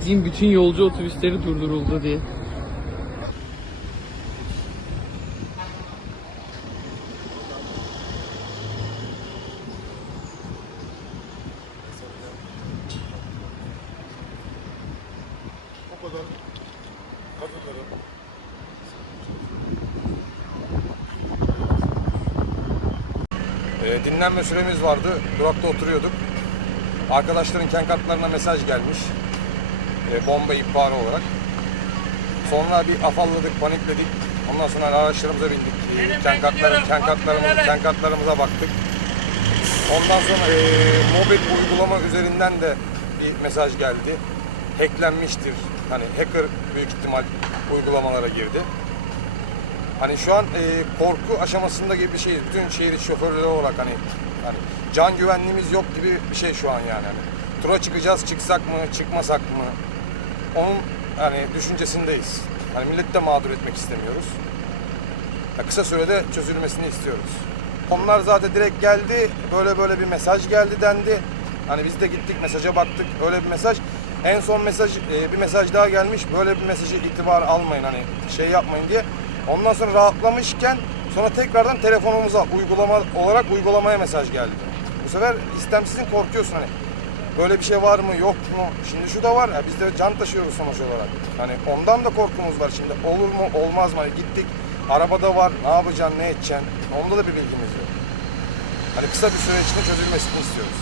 Bizim bütün yolcu otobüsleri durduruldu diye. O kadar kadınların E, dinlenme süremiz vardı. Durakta oturuyorduk. Arkadaşların kenkartlarına mesaj gelmiş. E, bomba ihbarı olarak. Sonra bir afalladık, panikledik. Ondan sonra araçlarımıza bindik. E, kenkartların, kenkartlarımıza, kenkartlarımıza baktık. Ondan sonra e, mobil uygulama üzerinden de bir mesaj geldi. Hacklenmiştir. Hani hacker büyük ihtimal uygulamalara girdi. Hani şu an e, korku aşamasında gibi bir şey. Bütün şehir şoförleri olarak hani hani can güvenliğimiz yok gibi bir şey şu an yani. Hani tura çıkacağız, çıksak mı, çıkmasak mı? Onun hani düşüncesindeyiz. Hani milleti de mağdur etmek istemiyoruz. Ya kısa sürede çözülmesini istiyoruz. Onlar zaten direkt geldi, böyle böyle bir mesaj geldi dendi. Hani biz de gittik mesaja baktık, öyle bir mesaj. En son mesaj, e, bir mesaj daha gelmiş, böyle bir mesajı itibar almayın hani şey yapmayın diye. Ondan sonra rahatlamışken sonra tekrardan telefonumuza uygulama olarak uygulamaya mesaj geldi. Bu sefer istemsizin korkuyorsun hani. Böyle bir şey var mı yok mu? Şimdi şu da var ya biz de can taşıyoruz sonuç olarak. Hani ondan da korkumuz var şimdi. Olur mu olmaz mı? Hani gittik arabada var ne yapacaksın ne edeceksin? Onda da bir bilgimiz yok. Hani kısa bir süre içinde çözülmesini istiyoruz.